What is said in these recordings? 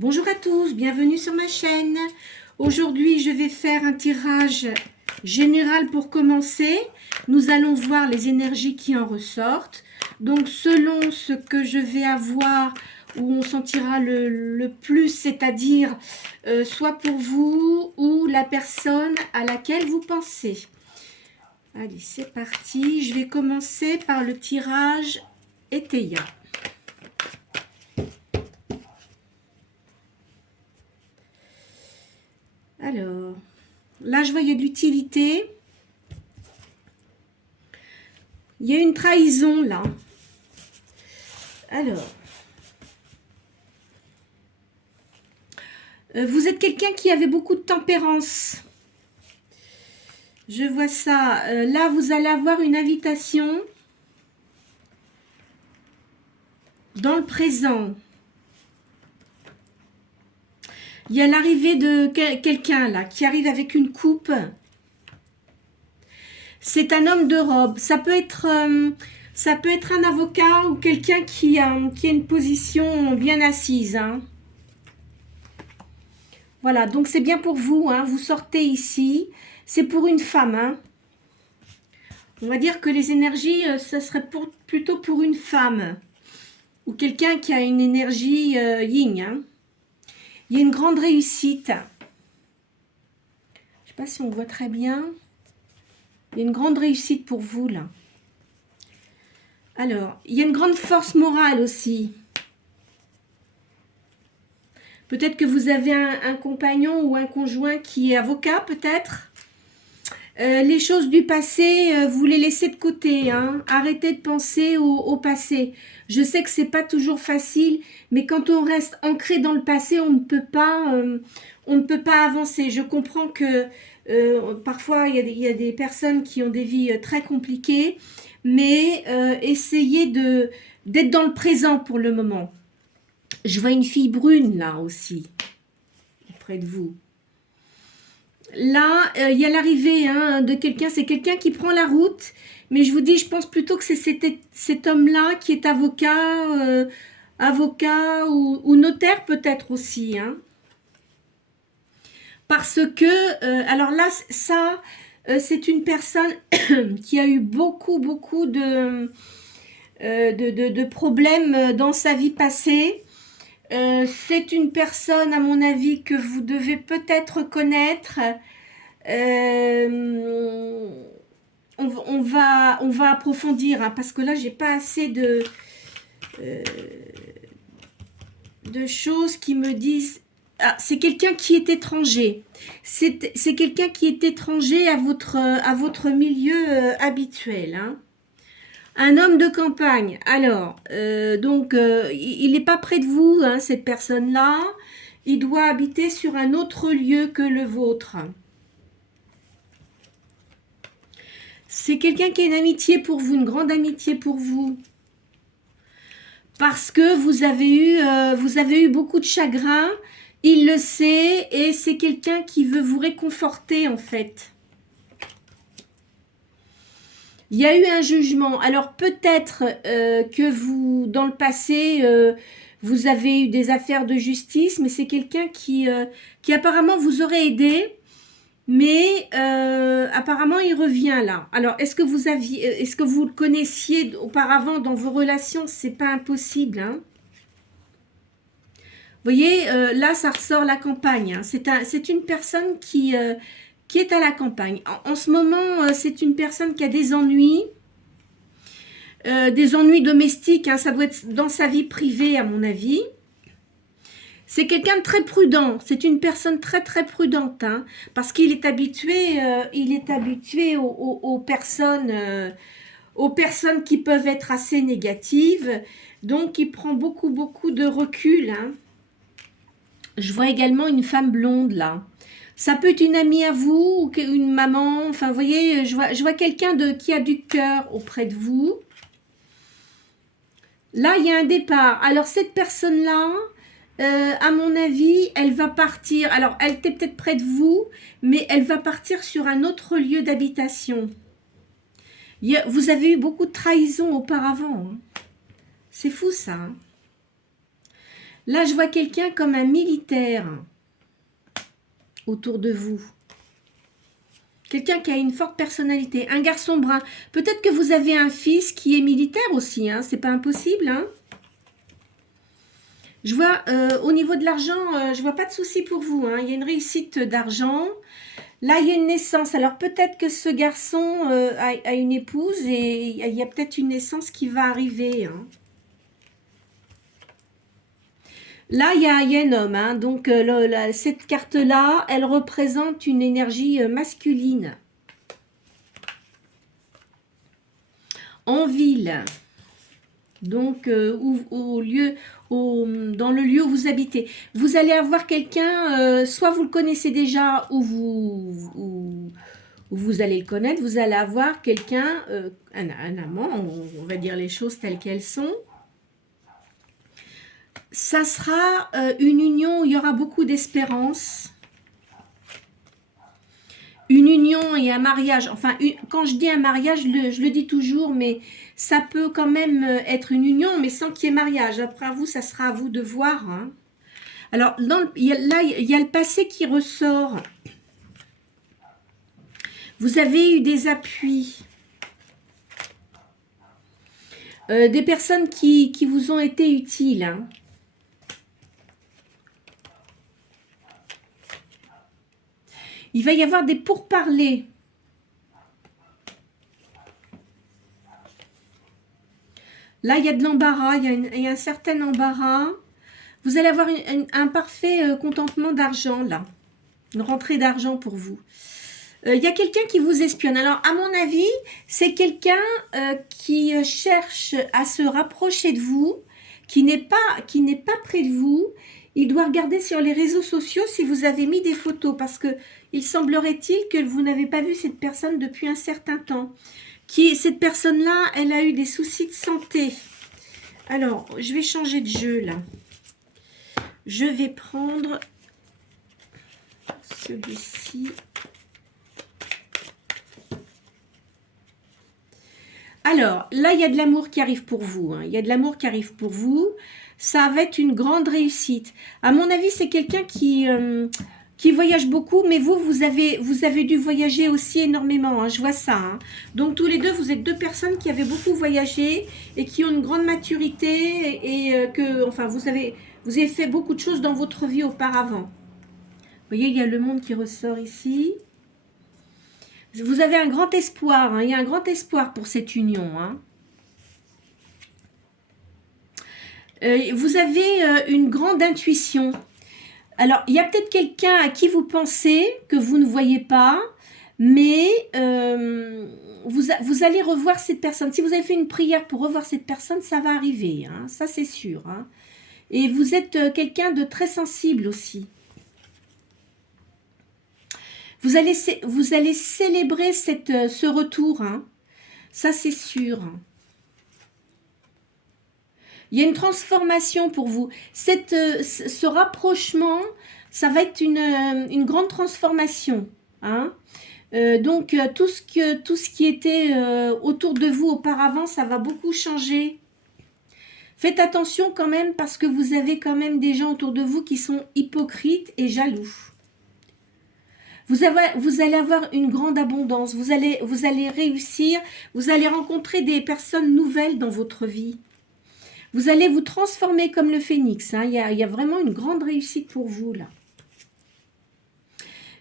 Bonjour à tous, bienvenue sur ma chaîne. Aujourd'hui, je vais faire un tirage général pour commencer. Nous allons voir les énergies qui en ressortent. Donc, selon ce que je vais avoir, où on sentira le plus, c'est-à-dire soit pour vous ou la personne à laquelle vous pensez. Allez, c'est parti. Je vais commencer par le tirage Eteia. Alors, là, je voyais de l'utilité. Il y a une trahison, là. Alors, vous êtes quelqu'un qui avait beaucoup de tempérance. Je vois ça. Là, vous allez avoir une invitation dans le présent. Il y a l'arrivée de quelqu'un, là, qui arrive avec une coupe. C'est un homme de robe. Ça peut être un avocat ou quelqu'un qui a une position bien assise. Hein. Voilà, donc c'est bien pour vous. Hein. Vous sortez ici. C'est pour une femme. Hein. On va dire que les énergies, ça serait plutôt pour une femme. Ou quelqu'un qui a une énergie yin. Hein. Il y a une grande réussite. Je ne sais pas si on voit très bien. Il y a une grande réussite pour vous, là. Alors, il y a une grande force morale aussi. Peut-être que vous avez un compagnon ou un conjoint qui est avocat, peut-être. Les choses du passé, vous les laissez de côté. Hein. Arrêtez de penser au passé. Je sais que c'est pas toujours facile, mais quand on reste ancré dans le passé, on ne peut pas avancer. Je comprends que parfois, il y a des personnes qui ont des vies très compliquées, mais essayez d'être dans le présent pour le moment. Je vois une fille brune là aussi, près de vous. Là, il y a l'arrivée de quelqu'un, c'est quelqu'un qui prend la route, mais je vous dis, je pense plutôt que c'est cet homme-là qui est avocat, ou notaire peut-être aussi. Hein. Parce que, alors là, ça, c'est une personne qui a eu beaucoup de problèmes dans sa vie passée. C'est une personne, à mon avis, que vous devez peut-être connaître. On va approfondir, hein, parce que là, j'ai pas assez de choses qui me disent... Ah, c'est quelqu'un qui est étranger. C'est quelqu'un qui est étranger à votre milieu habituel. Hein. Un homme de campagne. Alors, donc, il n'est pas près de vous, hein, cette personne-là. Il doit habiter sur un autre lieu que le vôtre. C'est quelqu'un qui a une amitié pour vous, une grande amitié pour vous. Parce que vous avez eu beaucoup de chagrin. Il le sait et c'est quelqu'un qui veut vous réconforter en fait. Il y a eu un jugement. Alors peut-être que vous, dans le passé, vous avez eu des affaires de justice, mais c'est quelqu'un qui apparemment vous aurait aidé, mais apparemment il revient là. Alors est-ce que vous le connaissiez auparavant dans vos relations? C'est pas impossible. Hein. Vous voyez, là ça ressort la campagne. Hein. C'est une personne qui est à la campagne. En ce moment, c'est une personne qui a des ennuis domestiques. Hein, ça doit être dans sa vie privée, à mon avis. C'est quelqu'un de très prudent. C'est une personne très prudente, hein, parce qu'il est habitué, aux personnes qui peuvent être assez négatives. Donc, il prend beaucoup de recul. Hein. Je vois également une femme blonde là. Ça peut être une amie à vous ou une maman. Enfin, vous voyez, je vois quelqu'un qui a du cœur auprès de vous. Là, il y a un départ. Alors, cette personne-là, à mon avis, elle va partir. Alors, elle était peut-être près de vous, mais elle va partir sur un autre lieu d'habitation. Vous avez eu beaucoup de trahison auparavant. Hein. C'est fou, ça. Hein. Là, je vois quelqu'un comme un militaire autour de vous. Quelqu'un qui a une forte personnalité, un garçon brun. Peut-être que vous avez un fils qui est militaire aussi, hein, c'est pas impossible. Hein. Je vois, au niveau de l'argent, je vois pas de souci pour vous. Hein. Il y a une réussite d'argent. Là, il y a une naissance. Alors, peut-être que ce garçon a une épouse et il y a peut-être une naissance qui va arriver. Hein. Là, il y a un homme. Hein. Donc, cette carte-là, elle représente une énergie masculine. En ville. Donc, dans le lieu où vous habitez. Vous allez avoir quelqu'un, soit vous le connaissez déjà, ou vous allez le connaître. Vous allez avoir quelqu'un, un amant, on va dire les choses telles qu'elles sont. Ça sera une union où il y aura beaucoup d'espérance. Une union et un mariage. Enfin, quand je dis un mariage, je le dis toujours, mais ça peut quand même être une union, mais sans qu'il y ait mariage. Après vous, ça sera à vous de voir. Hein. Alors, là, il y a le passé qui ressort. Vous avez eu des appuis. Des personnes qui vous ont été utiles. Hein. Il va y avoir des pourparlers. Là, il y a de l'embarras, il y a un certain embarras. Vous allez avoir un parfait contentement d'argent, là. Une rentrée d'argent pour vous. Il y a quelqu'un qui vous espionne. Alors, à mon avis, c'est quelqu'un qui cherche à se rapprocher de vous, qui n'est pas près de vous. Il doit regarder sur les réseaux sociaux si vous avez mis des photos, parce que il semblerait-il que vous n'avez pas vu cette personne depuis un certain temps. Cette personne-là, elle a eu des soucis de santé. Alors, je vais changer de jeu, là. Je vais prendre celui-ci. Alors, là, il y a de l'amour qui arrive pour vous. Hein. Il y a de l'amour qui arrive pour vous. Ça va être une grande réussite. À mon avis, c'est quelqu'un qui voyage beaucoup, mais vous avez dû voyager aussi énormément. Hein. Je vois ça. Hein. Donc, tous les deux, vous êtes deux personnes qui avaient beaucoup voyagé et qui ont une grande maturité et enfin, vous avez fait beaucoup de choses dans votre vie auparavant. Vous voyez, il y a le monde qui ressort ici. Vous avez un grand espoir, hein. Il y a un grand espoir pour cette union. Hein. Vous avez une grande intuition. Alors, il y a peut-être quelqu'un à qui vous pensez que vous ne voyez pas, mais vous allez revoir cette personne. Si vous avez fait une prière pour revoir cette personne, ça va arriver, hein. Ça c'est sûr. Hein. Et vous êtes quelqu'un de très sensible aussi. Vous allez célébrer ce retour. Hein. Ça, c'est sûr. Il y a une transformation pour vous. Ce rapprochement, ça va être une grande transformation. Hein. Donc, tout ce qui était autour de vous auparavant, ça va beaucoup changer. Faites attention quand même parce que vous avez quand même des gens autour de vous qui sont hypocrites et jaloux. Vous allez avoir une grande abondance, vous allez réussir, vous allez rencontrer des personnes nouvelles dans votre vie. Vous allez vous transformer comme le phénix. Hein. Il y a vraiment une grande réussite pour vous là.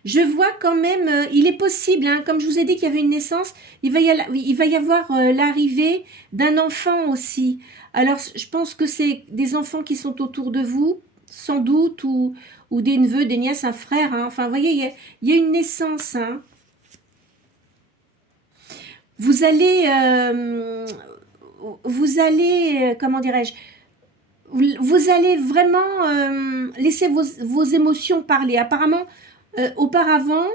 Je vois quand même, il est possible, hein, comme je vous ai dit qu'il y avait une naissance, il va y avoir l'arrivée d'un enfant aussi. Alors, je pense que c'est des enfants qui sont autour de vous, sans doute, ou des neveux, des nièces, un frère. Hein. Enfin, vous voyez, il y a une naissance. Hein. Vous allez, comment dirais-je, vous allez vraiment laisser vos émotions parler. Apparemment, auparavant,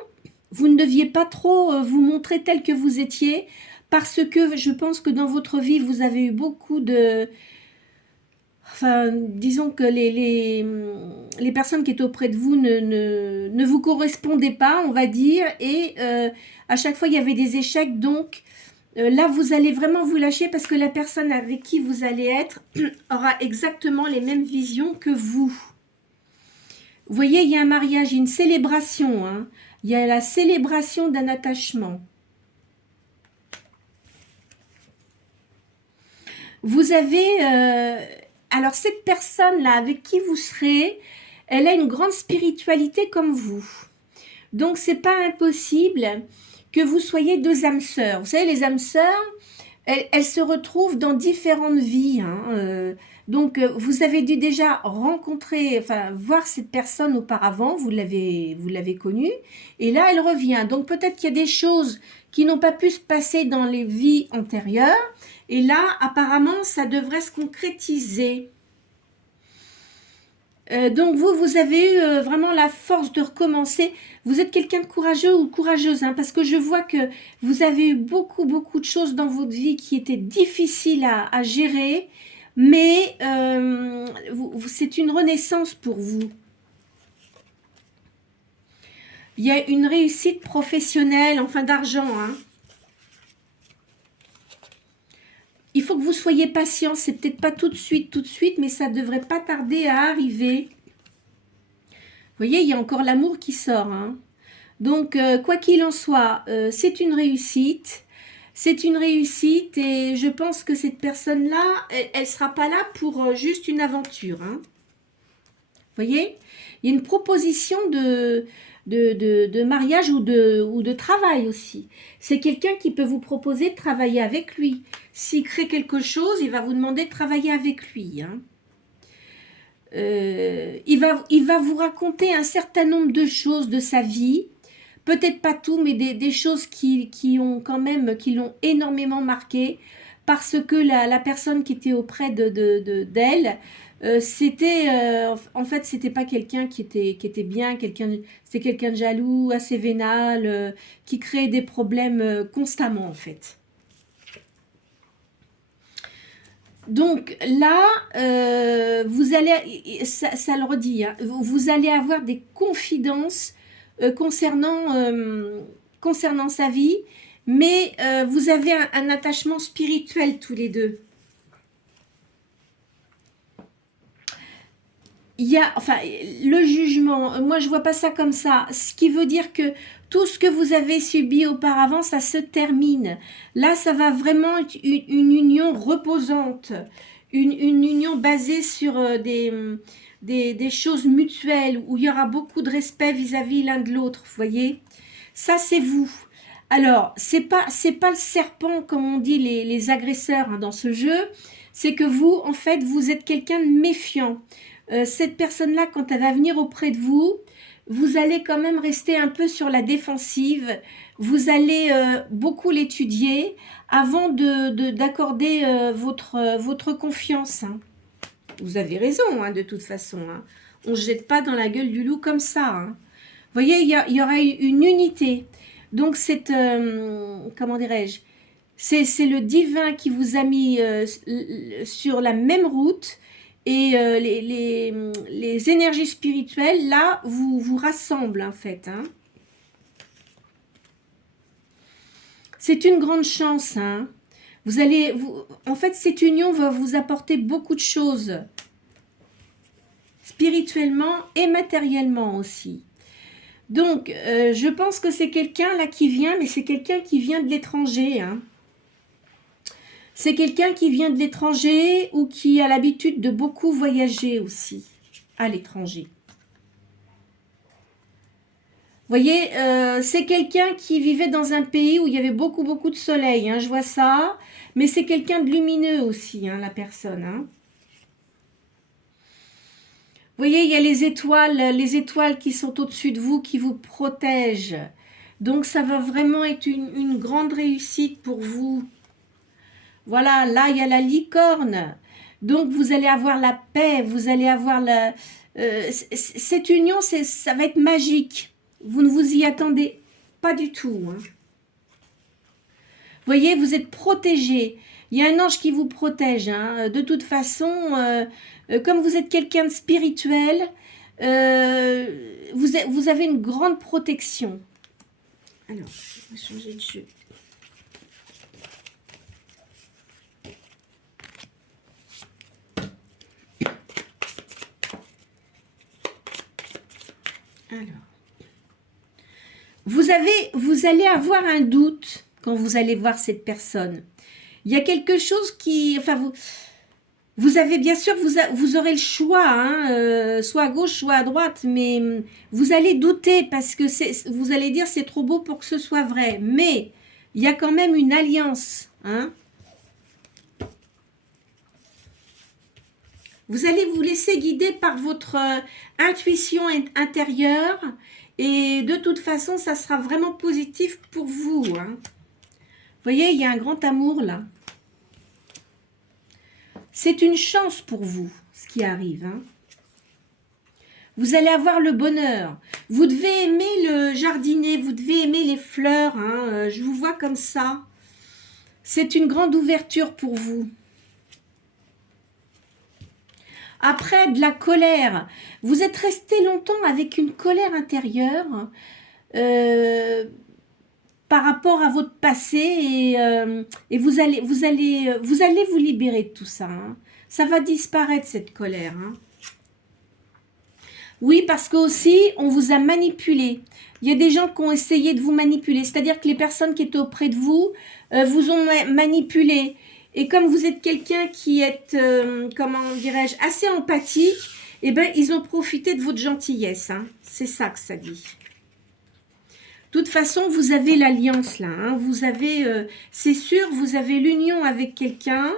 vous ne deviez pas trop vous montrer tel que vous étiez, parce que je pense que dans votre vie, vous avez eu beaucoup de... Enfin, disons que les personnes qui étaient auprès de vous ne vous correspondaient pas, on va dire, et à chaque fois, il y avait des échecs, donc Là, vous allez vraiment vous lâcher parce que la personne avec qui vous allez être aura exactement les mêmes visions que vous. Vous voyez, il y a un mariage, une célébration. Hein. Il y a la célébration d'un attachement. Vous avez... alors, cette personne-là avec qui vous serez, elle a une grande spiritualité comme vous. Donc, c'est pas impossible que vous soyez deux âmes sœurs. Vous savez, les âmes sœurs, elles se retrouvent dans différentes vies. Hein. Donc, vous avez dû déjà rencontrer, enfin, voir cette personne auparavant, vous l'avez connue, et là, elle revient. Donc, peut-être qu'il y a des choses qui n'ont pas pu se passer dans les vies antérieures, et là, apparemment, ça devrait se concrétiser. Donc vous avez eu vraiment la force de recommencer. Vous êtes quelqu'un de courageux ou courageuse, hein, parce que je vois que vous avez eu beaucoup de choses dans votre vie qui étaient difficiles à gérer, mais c'est une renaissance pour vous. Il y a une réussite professionnelle, enfin d'argent, hein. Il faut que vous soyez patient, c'est peut-être pas tout de suite, mais ça devrait pas tarder à arriver. Vous voyez, il y a encore l'amour qui sort. Hein. Donc, quoi qu'il en soit, c'est une réussite. C'est une réussite et je pense que cette personne-là, elle ne sera pas là pour juste une aventure. Hein. Vous voyez, il y a une proposition de mariage ou de travail aussi. C'est quelqu'un qui peut vous proposer de travailler avec lui. S'il crée quelque chose, il va vous demander de travailler avec lui. Hein. Il va vous raconter un certain nombre de choses de sa vie. Peut-être pas tout, mais des choses qui ont quand même, qui l'ont énormément marqué. Parce que la personne qui était auprès d'elle, c'était en fait c'était pas quelqu'un qui était bien, c'était quelqu'un de jaloux, assez vénal, qui créait des problèmes constamment en fait. Donc là, vous allez, ça le redit, hein, vous allez avoir des confidences concernant sa vie, mais vous avez un attachement spirituel tous les deux. Il y a, enfin, le jugement, moi je vois pas ça comme ça, ce qui veut dire que tout ce que vous avez subi auparavant, ça se termine. Là, ça va vraiment être une union reposante, une union basée sur des choses mutuelles, où il y aura beaucoup de respect vis-à-vis l'un de l'autre, vous voyez. Ça, c'est vous. Alors, c'est pas le serpent, comme on dit les agresseurs hein, dans ce jeu, c'est que vous, en fait, vous êtes quelqu'un de méfiant. Cette personne-là, quand elle va venir auprès de vous, vous allez quand même rester un peu sur la défensive. Vous allez beaucoup l'étudier avant d'accorder votre confiance. Hein. Vous avez raison, hein, de toute façon. Hein. On ne jette pas dans la gueule du loup comme ça. Hein. Vous voyez, il y aura une unité. Donc, comment dirais-je, c'est le divin qui vous a mis sur la même route. Et les énergies spirituelles, là, vous rassemblent, en fait. Hein. C'est une grande chance. Hein. En fait, cette union va vous apporter beaucoup de choses. Spirituellement et matériellement aussi. Donc, je pense que c'est quelqu'un, là, qui vient, mais c'est quelqu'un qui vient de l'étranger, hein. C'est quelqu'un qui vient de l'étranger ou qui a l'habitude de beaucoup voyager aussi à l'étranger. Vous voyez, c'est quelqu'un qui vivait dans un pays où il y avait beaucoup de soleil, hein, je vois ça. Mais c'est quelqu'un de lumineux aussi, hein, la personne. Hein. Vous voyez, il y a les étoiles qui sont au-dessus de vous, qui vous protègent. Donc, ça va vraiment être une grande réussite pour vous. Voilà, là, il y a la licorne. Donc, vous allez avoir la paix, vous allez avoir cette union, ça va être magique. Vous ne vous y attendez pas du tout. Hein. Vous voyez, vous êtes protégé. Il y a un ange qui vous protège. Hein. De toute façon, comme vous êtes quelqu'un de spirituel, vous avez une grande protection. Alors, on va changer de jeu. Alors, vous allez avoir un doute quand vous allez voir cette personne. Il y a quelque chose qui... Enfin, vous avez bien sûr, vous aurez le choix, hein, soit à gauche, soit à droite, mais vous allez douter parce que vous allez dire c'est trop beau pour que ce soit vrai. Mais il y a quand même une alliance. Hein. Vous allez vous laisser guider par votre intuition intérieure et de toute façon, ça sera vraiment positif pour vous. Hein. Vous voyez, il y a un grand amour là. C'est une chance pour vous, ce qui arrive. Hein. Vous allez avoir le bonheur. Vous devez aimer le jardiner, vous devez aimer les fleurs. Hein. Je vous vois comme ça. C'est une grande ouverture pour vous. Après, de la colère. Vous êtes resté longtemps avec une colère intérieure par rapport à votre passé et vous allez vous libérer de tout ça. Hein. Ça va disparaître cette colère. Hein. Oui, parce qu'aussi, on vous a manipulé. Il y a des gens qui ont essayé de vous manipuler. C'est-à-dire que les personnes qui étaient auprès de vous vous ont manipulé. Et comme vous êtes quelqu'un qui est, comment dirais-je, assez empathique, eh ben, ils ont profité de votre gentillesse. Hein. C'est ça que ça dit. De toute façon, vous avez l'alliance là. Hein. Vous avez, c'est sûr, vous avez l'union avec quelqu'un.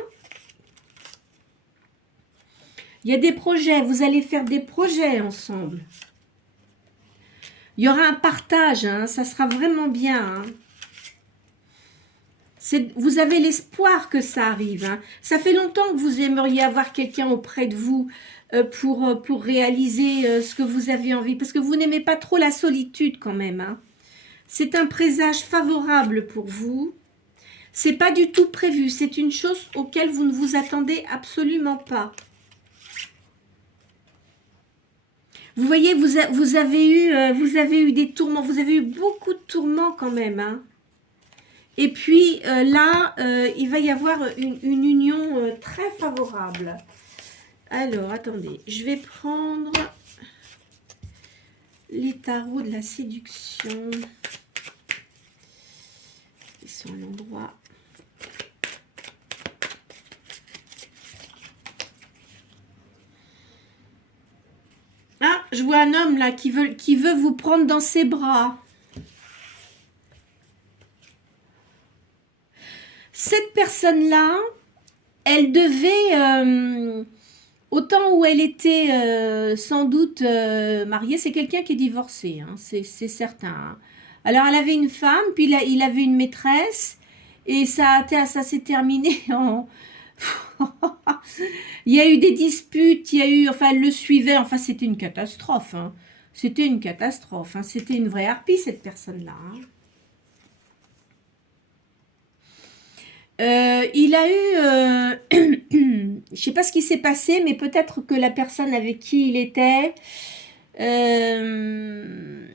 Il y a des projets, vous allez faire des projets ensemble. Il y aura un partage, hein, ça sera vraiment bien. Hein. Vous avez l'espoir que ça arrive. Hein. Ça fait longtemps que vous aimeriez avoir quelqu'un auprès de vous pour réaliser ce que vous avez envie. Parce que vous n'aimez pas trop la solitude quand même. Hein. C'est un présage favorable pour vous. C'est pas du tout prévu. C'est une chose auquel vous ne vous attendez absolument pas. Vous voyez, vous avez eu des tourments. Vous avez eu beaucoup de tourments quand même. Hein. Et puis là, il va y avoir une union très favorable. Alors, attendez. Je vais prendre les tarots de la séduction. Ils sont à l'endroit. Ah, je vois un homme là qui veut vous prendre dans ses bras. Cette personne-là, elle devait, autant où elle était sans doute mariée, c'est quelqu'un qui est divorcé, hein, c'est certain. Hein. Alors, elle avait une femme, puis il avait une maîtresse, et ça s'est terminé en... Il y a eu des disputes, il y a eu... Enfin, elle le suivait, enfin, c'était une catastrophe. Hein. C'était une catastrophe, hein. C'était une vraie harpie, cette personne-là. Hein. Il a eu... je sais pas ce qui s'est passé, mais peut-être que la personne avec qui il était... elle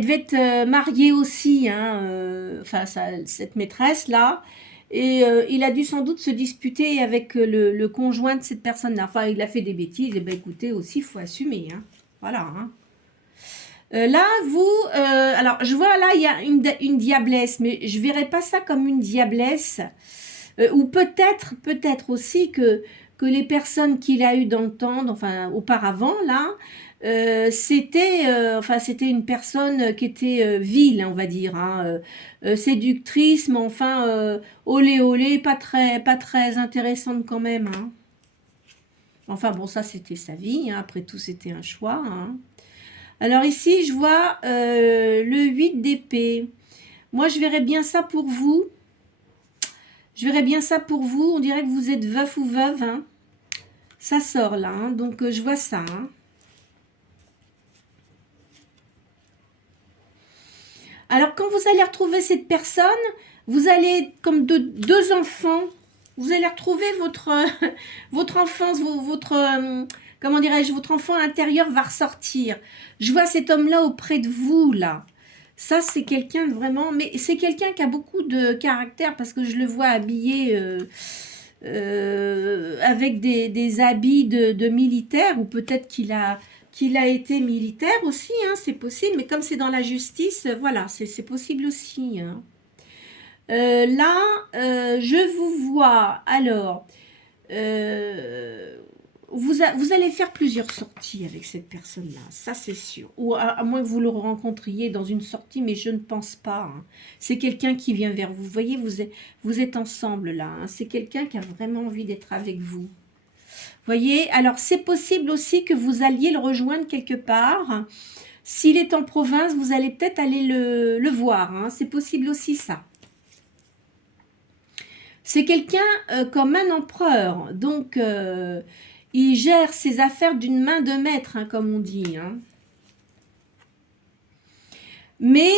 devait être mariée aussi, hein, enfin, cette maîtresse-là. Et il a dû sans doute se disputer avec le conjoint de cette personne-là. Enfin, il a fait des bêtises. Et bien, écoutez, aussi, il faut assumer. Hein. Voilà. Hein. Là, alors, je vois là, il y a une diablesse, mais je ne verrais pas ça comme une diablesse. Ou peut-être aussi que les personnes qu'il a eues dans le temps, enfin, auparavant, là, c'était une personne qui était vile, on va dire, hein, séductrice, mais enfin, olé olé, pas très intéressante quand même. Hein. Enfin bon, ça c'était sa vie, hein, après tout c'était un choix. Hein. Alors ici, je vois le 8 d'épée. Moi, je verrais bien ça pour vous. Je verrais bien ça pour vous. On dirait que vous êtes veuf ou veuve. Hein. Ça sort là, hein, donc je vois ça. Hein. Alors, quand vous allez retrouver cette personne, vous allez, comme deux enfants, vous allez retrouver votre enfance, comment dirais-je, votre enfant intérieur va ressortir. Je vois cet homme-là auprès de vous, là. Ça, c'est quelqu'un de vraiment... Mais c'est quelqu'un qui a beaucoup de caractère, parce que je le vois habillé avec des habits de militaire, ou peut-être qu'il a qu'il a été militaire aussi, hein, c'est possible, mais comme c'est dans la justice, voilà, c'est possible aussi. Hein. Là, je vous vois, alors, vous allez faire plusieurs sorties avec cette personne-là, ça c'est sûr. Ou à moins que vous le rencontriez dans une sortie, mais je ne pense pas. Hein. C'est quelqu'un qui vient vers vous. Vous voyez, vous êtes ensemble là. Hein. C'est quelqu'un qui a vraiment envie d'être avec vous. Voyez, alors c'est possible aussi que vous alliez le rejoindre quelque part. S'il est en province, vous allez peut-être aller le voir. Hein. C'est possible aussi ça. C'est quelqu'un comme un empereur. Donc, il gère ses affaires d'une main de maître, hein, comme on dit. Hein. Mais,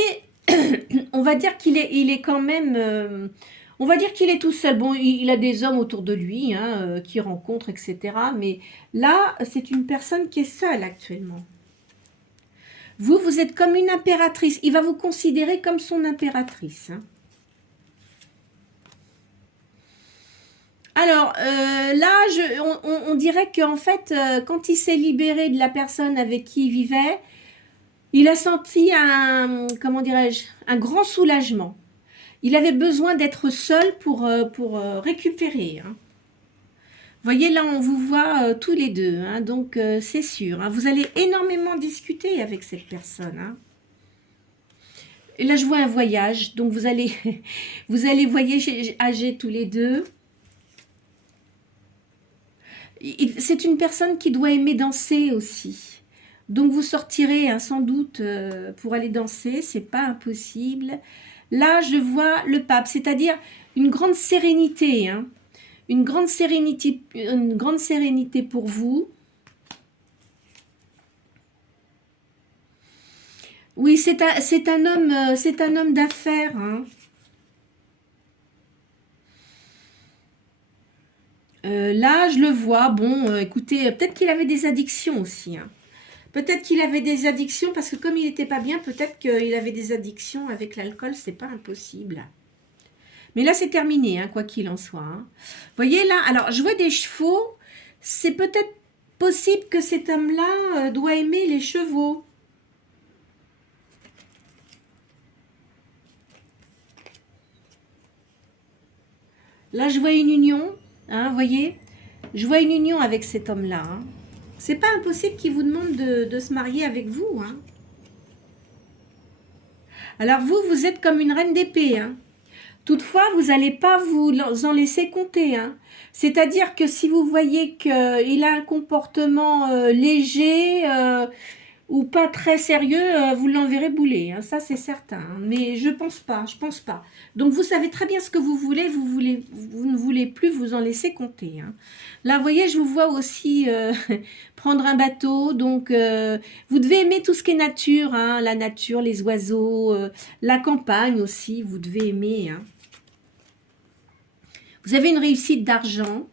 on va dire qu'il est quand même... on va dire qu'il est tout seul. Bon, il a des hommes autour de lui, hein, qui rencontre, etc. Mais là, c'est une personne qui est seule actuellement. Vous êtes comme une impératrice. Il va vous considérer comme son impératrice. Hein. Alors, là, on dirait qu'en fait, quand il s'est libéré de la personne avec qui il vivait, il a senti comment dirais-je, un grand soulagement. Il avait besoin d'être seul pour récupérer. Hein. Vous voyez, là, on vous voit tous les deux. Hein, donc, c'est sûr. Hein, vous allez énormément discuter avec cette personne. Hein. Et là, je vois un voyage. Donc, vous allez voyager tous les deux. C'est une personne qui doit aimer danser aussi. Donc, vous sortirez hein, sans doute pour aller danser. C'est pas impossible. Là, je vois le pape, c'est-à-dire une grande sérénité, hein, une grande sérénité pour vous. Oui, c'est un homme d'affaires. Hein. Là, je le vois. Bon, écoutez, peut-être qu'il avait des addictions aussi. Hein. Peut-être qu'il avait des addictions parce que comme il n'était pas bien, peut-être qu'il avait des addictions avec l'alcool. C'est pas impossible. Mais là, c'est terminé, hein, quoi qu'il en soit. Hein. Vous voyez là, alors je vois des chevaux. C'est peut-être possible que cet homme-là doit aimer les chevaux. Là, je vois une union. Hein, voyez, je vois une union avec cet homme-là. Hein. C'est pas impossible qu'il vous demande de se marier avec vous. Hein. Alors vous êtes comme une reine d'épée. Hein. Toutefois, vous n'allez pas vous en laisser compter. Hein. C'est-à-dire que si vous voyez qu'il a un comportement léger ou pas très sérieux, vous l'enverrez bouler. Hein. Ça, c'est certain. Hein. Mais je pense pas. Donc, vous savez très bien ce que vous voulez. Vous ne voulez plus vous en laisser compter. Hein. Là, vous voyez, je vous vois aussi prendre un bateau. Donc, vous devez aimer tout ce qui est nature. Hein. La nature, les oiseaux, la campagne aussi. Vous devez aimer. Hein. Vous avez une réussite d'argent.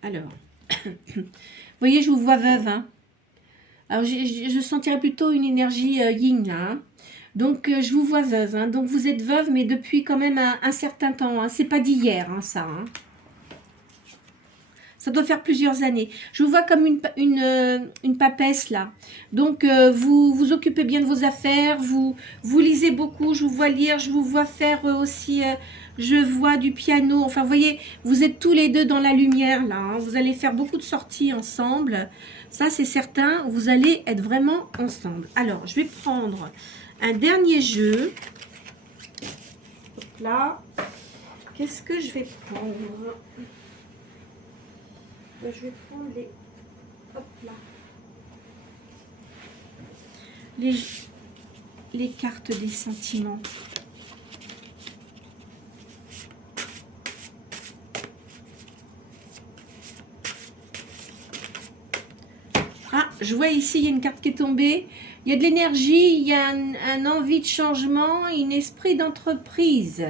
Alors, vous voyez, je vous vois veuve. Hein. Alors, je sentirais plutôt une énergie yin, là. Hein. Donc, je vous vois veuve. Hein. Donc, vous êtes veuve, mais depuis quand même un certain temps. Hein. C'est pas d'hier, hein, ça. Hein. Ça doit faire plusieurs années. Je vous vois comme une papesse, là. Donc, vous vous occupez bien de vos affaires. Vous lisez beaucoup. Je vous vois lire. Je vous vois faire aussi... je vois du piano. Enfin, vous voyez, vous êtes tous les deux dans la lumière, là. Hein. Vous allez faire beaucoup de sorties ensemble. Ça, c'est certain. Vous allez être vraiment ensemble. Alors, je vais prendre un dernier jeu. Hop là. Qu'est-ce que je vais prendre? Je vais prendre les... Hop là. Les cartes des sentiments. Ah, je vois ici, il y a une carte qui est tombée. Il y a de l'énergie, il y a un envie de changement, un esprit d'entreprise.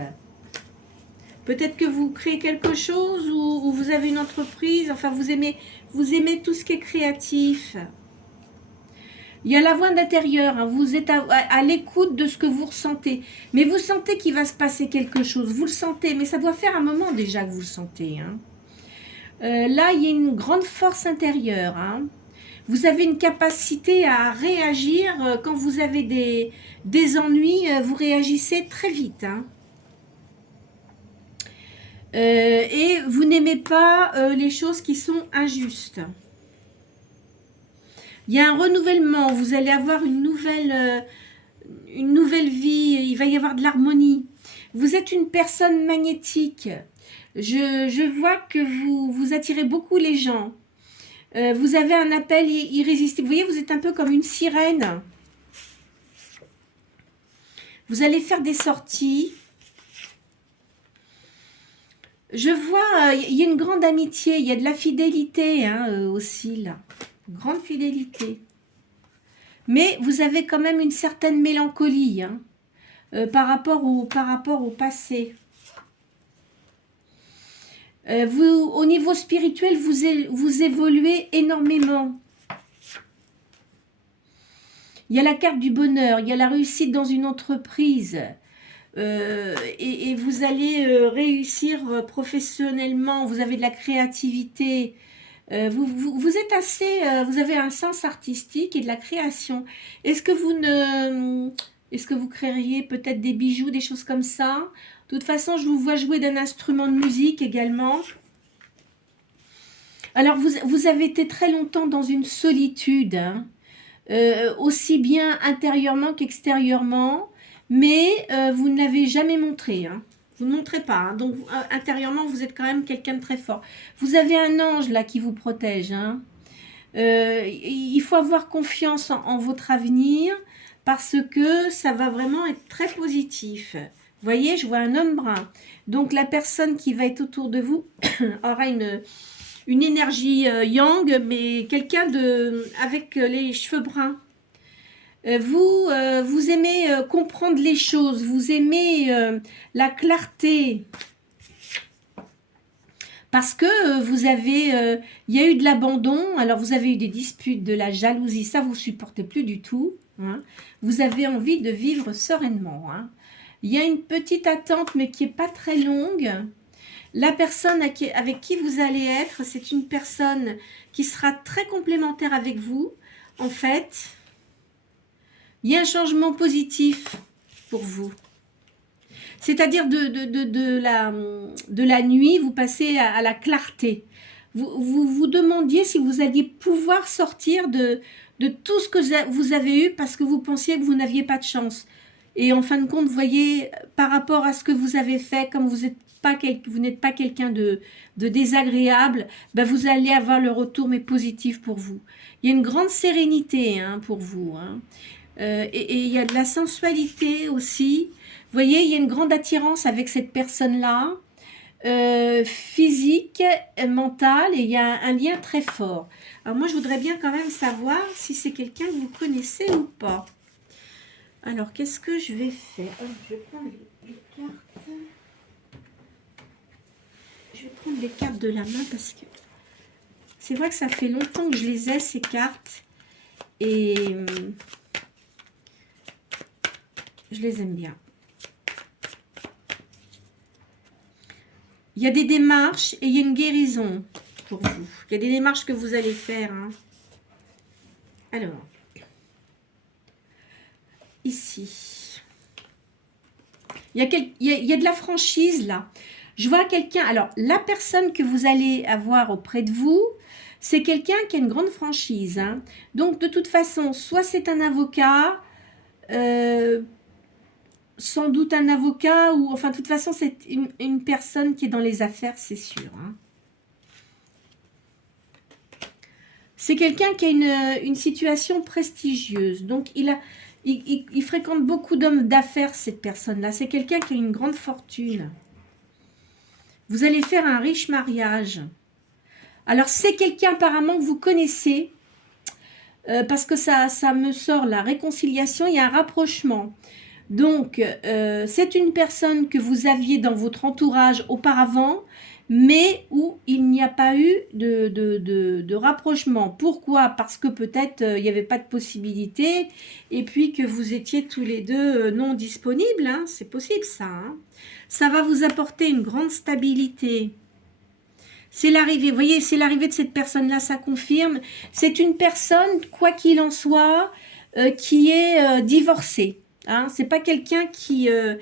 Peut-être que vous créez quelque chose ou vous avez une entreprise. Enfin, vous aimez tout ce qui est créatif. Il y a la voix d'intérieur, hein, vous êtes à l'écoute de ce que vous ressentez. Mais vous sentez qu'il va se passer quelque chose, vous le sentez, mais ça doit faire un moment déjà que vous le sentez. Hein. Là, il y a une grande force intérieure. Hein. Vous avez une capacité à réagir quand vous avez des ennuis, vous réagissez très vite. Hein. Et vous n'aimez pas les choses qui sont injustes. Il y a un renouvellement, vous allez avoir une nouvelle vie, il va y avoir de l'harmonie. Vous êtes une personne magnétique. Je vois que vous attirez beaucoup les gens. Vous avez un appel irrésistible. Vous voyez, vous êtes un peu comme une sirène. Vous allez faire des sorties. Je vois, il y a une grande amitié, il y a de la fidélité hein, aussi là. Grande fidélité. Mais vous avez quand même une certaine mélancolie hein, par rapport au passé. Au niveau spirituel, vous évoluez énormément. Il y a la carte du bonheur, il y a la réussite dans une entreprise. Et vous allez réussir professionnellement, vous avez de la créativité. Vous êtes assez, vous avez un sens artistique et de la création. Est-ce que vous créeriez peut-être des bijoux, des choses comme ça? De toute façon, je vous vois jouer d'un instrument de musique également. Alors, vous avez été très longtemps dans une solitude, hein, aussi bien intérieurement qu'extérieurement, mais vous ne l'avez jamais montré. Hein. Vous ne montrez pas. Hein. Donc, intérieurement, vous êtes quand même quelqu'un de très fort. Vous avez un ange là qui vous protège. Hein. Il faut avoir confiance en votre avenir parce que ça va vraiment être très positif. Vous voyez, je vois un homme brun. Donc, la personne qui va être autour de vous aura une énergie yang, mais quelqu'un avec les cheveux bruns. Vous aimez comprendre les choses, vous aimez la clarté. Parce que il y a eu de l'abandon, alors vous avez eu des disputes, de la jalousie, ça vous supportez plus du tout. Hein. Vous avez envie de vivre sereinement. Hein. Il y a une petite attente, mais qui n'est pas très longue. La personne avec qui vous allez être, c'est une personne qui sera très complémentaire avec vous. En fait, il y a un changement positif pour vous. C'est-à-dire de la nuit, vous passez à la clarté. Vous demandiez si vous alliez pouvoir sortir de tout ce que vous avez eu parce que vous pensiez que vous n'aviez pas de chance. Et en fin de compte, vous voyez, par rapport à ce que vous avez fait, comme vous n'êtes pas quelqu'un de désagréable, ben vous allez avoir le retour, mais positif pour vous. Il y a une grande sérénité hein, pour vous. Hein. Et il y a de la sensualité aussi. Vous voyez, il y a une grande attirance avec cette personne-là, physique, mentale, et il y a un lien très fort. Alors moi, je voudrais bien quand même savoir si c'est quelqu'un que vous connaissez ou pas. Alors, qu'est-ce que je vais faire? Je vais prendre les cartes. Je vais prendre les cartes de la main parce que c'est vrai que ça fait longtemps que je les ai, ces cartes. Et je les aime bien. Il y a des démarches et il y a une guérison pour vous. Il y a des démarches que vous allez faire. Hein. Alors, ici, il y a de la franchise là. Je vois quelqu'un, alors la personne que vous allez avoir auprès de vous, c'est quelqu'un qui a une grande franchise. Hein. Donc de toute façon, soit c'est un avocat, sans doute un avocat, ou enfin de toute façon c'est une personne qui est dans les affaires, c'est sûr. Hein. C'est quelqu'un qui a une situation prestigieuse, donc il fréquente beaucoup d'hommes d'affaires, cette personne-là. C'est quelqu'un qui a une grande fortune. Vous allez faire un riche mariage. Alors, c'est quelqu'un apparemment que vous connaissez, parce que ça me sort la réconciliation, il y a un rapprochement. Donc, c'est une personne que vous aviez dans votre entourage auparavant, mais où il n'y a pas eu de rapprochement. Pourquoi? Parce que peut-être il n'y avait pas de possibilité, et puis que vous étiez tous les deux non disponibles, hein. C'est possible ça, hein. Ça va vous apporter une grande stabilité. C'est l'arrivée, vous voyez, c'est l'arrivée de cette personne-là, ça confirme. C'est une personne, quoi qu'il en soit, qui est divorcée. Hein, c'est pas quelqu'un qui a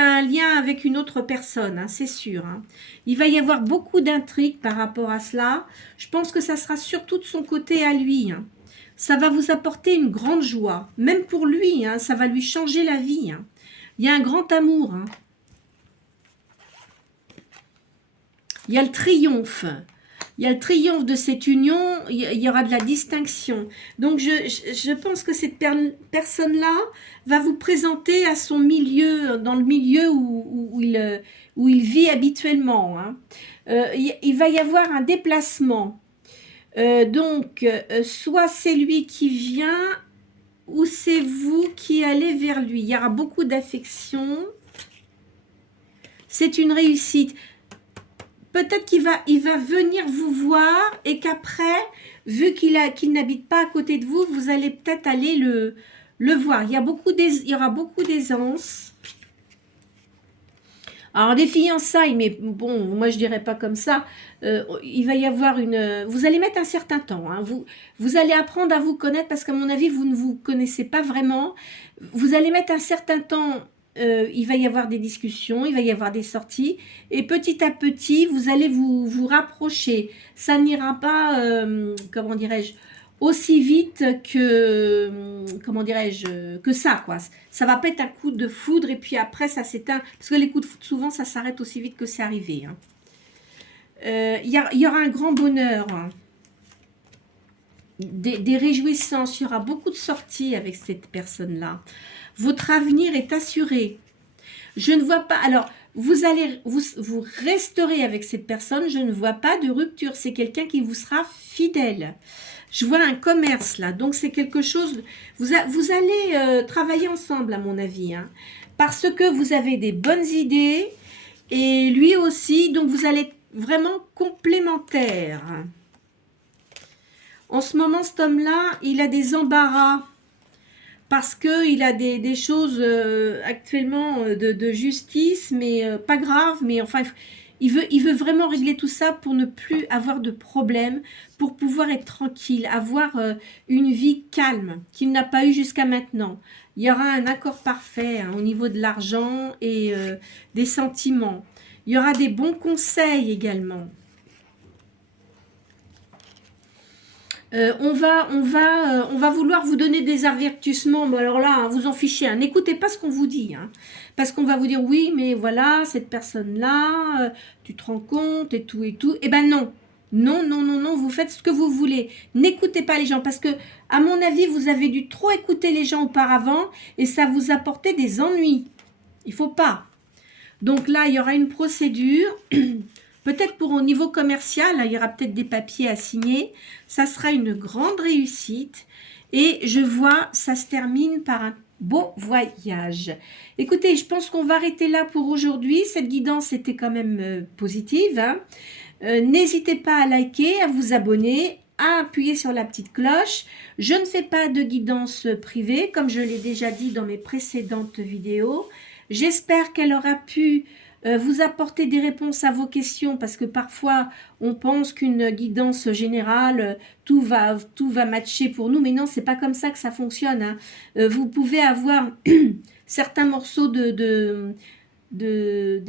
un lien avec une autre personne, hein, c'est sûr. Hein. Il va y avoir beaucoup d'intrigues par rapport à cela. Je pense que ça sera surtout de son côté à lui. Hein. Ça va vous apporter une grande joie. Même pour lui, hein, ça va lui changer la vie. Hein. Il y a un grand amour. Hein. Il y a le triomphe. Il y a le triomphe de cette union, il y aura de la distinction. Donc, je pense que cette personne-là va vous présenter à son milieu, dans le milieu où il vit habituellement. Hein. Il va y avoir un déplacement. Donc, soit c'est lui qui vient, ou c'est vous qui allez vers lui. Il y aura beaucoup d'affection. C'est une réussite. Peut-être qu'il va venir vous voir et qu'après, vu qu'il n'habite pas à côté de vous, vous allez peut-être aller le voir. Il y aura beaucoup d'aisance. Alors, des fiançailles, mais bon, moi je dirais pas comme ça. Il va y avoir vous allez mettre un certain temps. Hein. Vous allez apprendre à vous connaître parce qu'à mon avis, vous ne vous connaissez pas vraiment. Vous allez mettre un certain temps. Il va y avoir des discussions, il va y avoir des sorties, et petit à petit, vous allez vous rapprocher. Ça n'ira pas, comment dirais-je, aussi vite que, comment dirais-je, que ça, quoi. Ça va pas être un coup de foudre, et puis après, ça s'éteint, parce que les coups de foudre, souvent, ça s'arrête aussi vite que c'est arrivé. Hein. Il y aura un grand bonheur, hein. Des réjouissances, il y aura beaucoup de sorties avec cette personne-là. Votre avenir est assuré. Je ne vois pas... Alors, vous resterez avec cette personne. Je ne vois pas de rupture. C'est quelqu'un qui vous sera fidèle. Je vois un commerce là. Donc, c'est quelque chose... Vous allez travailler ensemble, à mon avis. Hein, parce que vous avez des bonnes idées. Et lui aussi. Donc, vous allez être vraiment complémentaires. En ce moment, cet homme-là, il a des embarras. Parce qu'il a des choses actuellement de justice, mais pas grave, mais enfin, il veut vraiment régler tout ça pour ne plus avoir de problème, pour pouvoir être tranquille, avoir une vie calme qu'il n'a pas eu jusqu'à maintenant. Il y aura un accord parfait hein, au niveau de l'argent et des sentiments. Il y aura des bons conseils également. On va vouloir vous donner des avertissements. Bon, alors là, hein, vous en fichez. Hein. N'écoutez pas ce qu'on vous dit. Hein, parce qu'on va vous dire, oui, mais voilà, cette personne-là, tu te rends compte et tout et tout. Eh ben non. Non, non, non, non, vous faites ce que vous voulez. N'écoutez pas les gens. Parce que, à mon avis, vous avez dû trop écouter les gens auparavant et ça vous apportait des ennuis. Il faut pas. Donc là, il y aura une procédure... Peut-être pour au niveau commercial, il y aura peut-être des papiers à signer. Ça sera une grande réussite. Et je vois, ça se termine par un beau voyage. Écoutez, je pense qu'on va arrêter là pour aujourd'hui. Cette guidance était quand même positive. Hein. N'hésitez pas à liker, à vous abonner, à appuyer sur la petite cloche. Je ne fais pas de guidance privée, comme je l'ai déjà dit dans mes précédentes vidéos. J'espère qu'elle aura pu... vous apporter des réponses à vos questions parce que parfois on pense qu'une guidance générale tout va matcher pour nous, mais non, c'est pas comme ça que ça fonctionne. Hein. Vous pouvez avoir certains morceaux des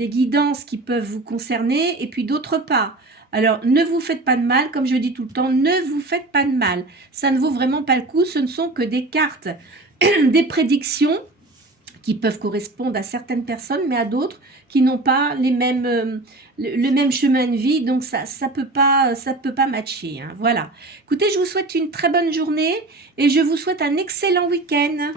guidances qui peuvent vous concerner et puis d'autres pas. Alors ne vous faites pas de mal, comme je dis tout le temps, ne vous faites pas de mal. Ça ne vaut vraiment pas le coup, ce ne sont que des cartes, des prédictions qui peuvent correspondre à certaines personnes, mais à d'autres qui n'ont pas le même chemin de vie, donc ça peut pas matcher. Hein, voilà. Écoutez, je vous souhaite une très bonne journée et je vous souhaite un excellent week-end.